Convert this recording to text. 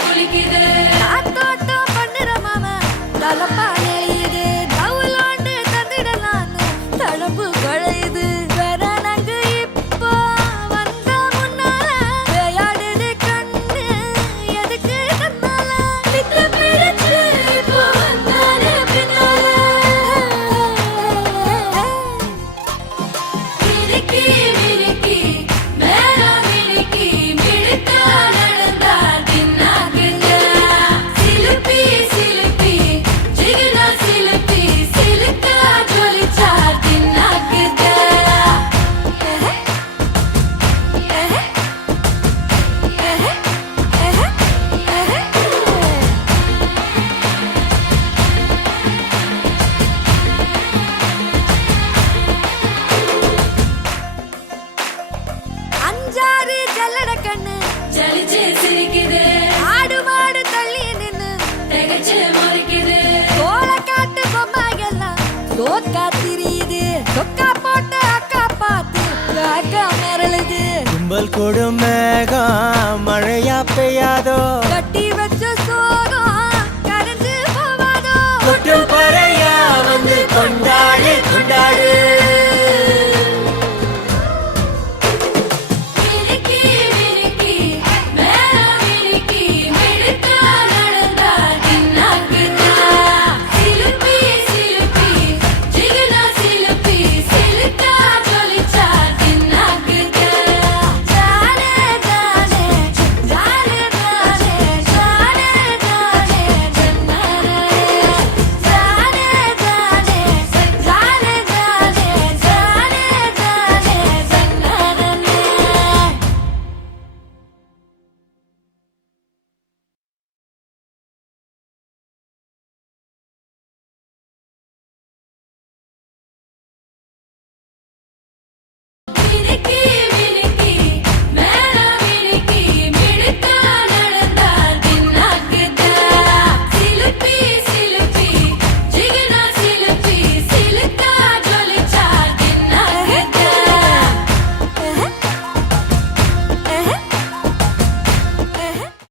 குளிக்குது காத்தோட்டம் பண்ணுற மாமா தலப்பா நெளியுது தவுலாண்டு தந்துடலான்னு தடம்பு குழையுது வேற நாங்க இப்போ வந்த முன்னால விளையாடுது கண்ணு எதுக்கு தன்னால விட்டு பிடிச்சு இப்போ வந்தாரு பின்னால விரிக்கி விரிக்கி மேல விரிக்கி மிடுக்கா நடந்தா தின்னாக்குங்க சிலுப்பி சிலுப்பி ஜிகினா சிலுப்பி சிலுக்கா ஜொலிச்சா தின்னாக்குங்க அஞ்சாறு ஜல்லட கண்ணு ஜலிச்சு சிரிக்குது ஆடு மாடு தள்ளி நின்னு திகச்சு முறிக்குது தோள காட்டு பொம்மைகள்லாம் சோக்கா திரியுது சொக்கா போட்டு அக்கா பார்த்து காக்கா மிரளுது கும்பல் கொடும் மேகம்